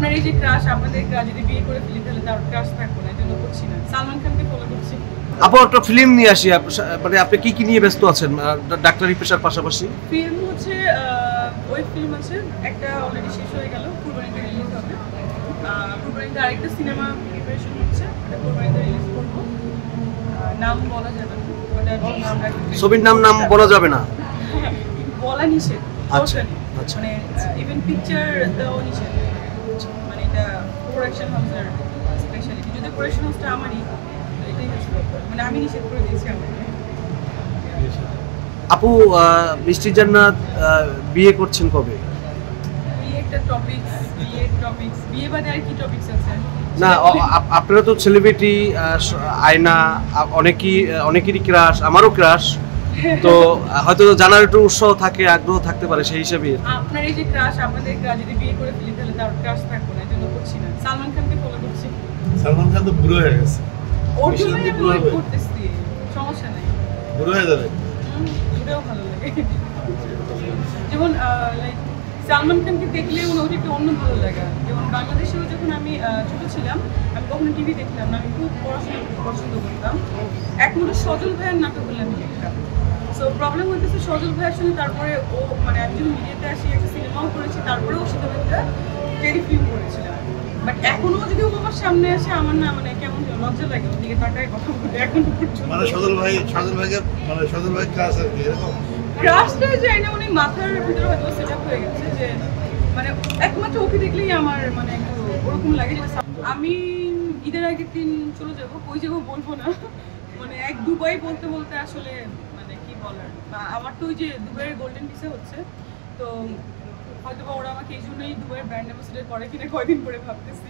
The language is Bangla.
আপনার এই যে ক্রাশ, আমাদের ক্রাশ যদি বিয়ে করে ফেলি তাহলে তার ক্রাশ থাকবো না, এজন্য করছি না। সালমান খানকে ফলো করছি। আপু একটা ফিল্ম নিয়ে আসি, মানে আপনি কি নিয়ে ব্যস্ত আছেন ডাক্তারি পেশার পাশাপাশি? ফিল্ম হচ্ছে ওই ফিল্ম আছে একটা অলরেডি শেষ হয়ে গেল, কুরবানিতে রিলিজ হবে। কুরবানিতে আরেকটা সিনেমা প্রিপারেশন হচ্ছে, এটা কুরবানিতে রিলিজ করবো। নাম বলা যাবে না, ওটার জন্য আমরা ছবির নাম বলা যাবে না, বলা নিষেধ। আচ্ছা, আচ্ছা। মানে ইভেন পিকচার দেওয়া নিষেধ। মানে এটা প্রোডাকশন হাউসের স্পেশালিটি, যদি প্রোডাকশন হাউসটা আমারই, তো এটাই হচ্ছে ব্যাপার। মানে আমি নিষেধ করে দিয়েছি আমাকে। আপু মিষ্টি জান্নাত বিয়ে করছেন কবে? বিয়ে একটা টপিকস, বিয়ে বাদে আর কি টপিকস আছে? না, আপনারা তো সেলিব্রিটি, আয়না, অনেকেরই ক্রাশ, আমারও ক্রাশ, তো হয়তো জানার একটু উৎসাহ থাকে, আগ্রহ থাকতে পারে, সেই হিসাবে। আপনার এই যে ক্রাশ, আমাদের ক্রাশ যদি বিয়ে করে ফেলি তাহলে তার ক্রাশ থাকবো না, এজন্য করছি না। সালমান খানকে ফলো করছি। সালমান খান তো বুড়ো হয়ে গেছে, ওর জন্য আমি ওয়েট করতেছি, সমস্যা নাই। বুড়ো হয়ে যাবে। ওটাও ভালো লাগে। যেমন লাইক সালমান খানকে দেখলে ওটা একটু অন্য ভালো লাগা। যেমন বাংলাদেশেও যখন আমি ছোট ছিলাম, আমি কখনো টিভি দেখতাম না, আমি খুব পড়াশোনা পছন্দ করতাম। একমাত্র সজল ভাইয়ের নাটকগুলো আমি দেখতাম। সো প্রবলেম হইতেছে সজল ভাইয়ের সঙ্গে, তারপরে ও মানে একজন মিডিয়াতে আসি একটা সিনেমাও করেছি, তারপরে ওর সাথে একটা টেলি ফিল্ম করেছিলাম। বাট এখনো যদি ও আমার সামনে আসে, আমার না মানে কেমন লজ্জা লাগে ওর দিকে তাকায় কথা বলতে এখন পর্যন্ত। মানে সজল ভাই ক্লাস আর কি এরকম ক্রাশটা যায় না, মানে মাথার ভিতরে হয়তো সেটআপ হয়ে গেছে যে মানে একমাত্র ওকে দেখলেই আমার মানে একটু ওরকম লাগে যে আমি ঈদের আগের দিন চলে যাবো, কই যাবো বলবো না। মানে দুবাই বলতে বলতে আসলে মানে কি বলার, আমার তো ওই যে দুবাইয়ের গোল্ডেন ভিসা হচ্ছে, তো হয়তো বা ওরা আমাকে এই জন্যই দুবাইয়ের ব্র্যান্ড অ্যাম্বাসেডর করে কিনা কয়দিন পরে ভাবতেছি।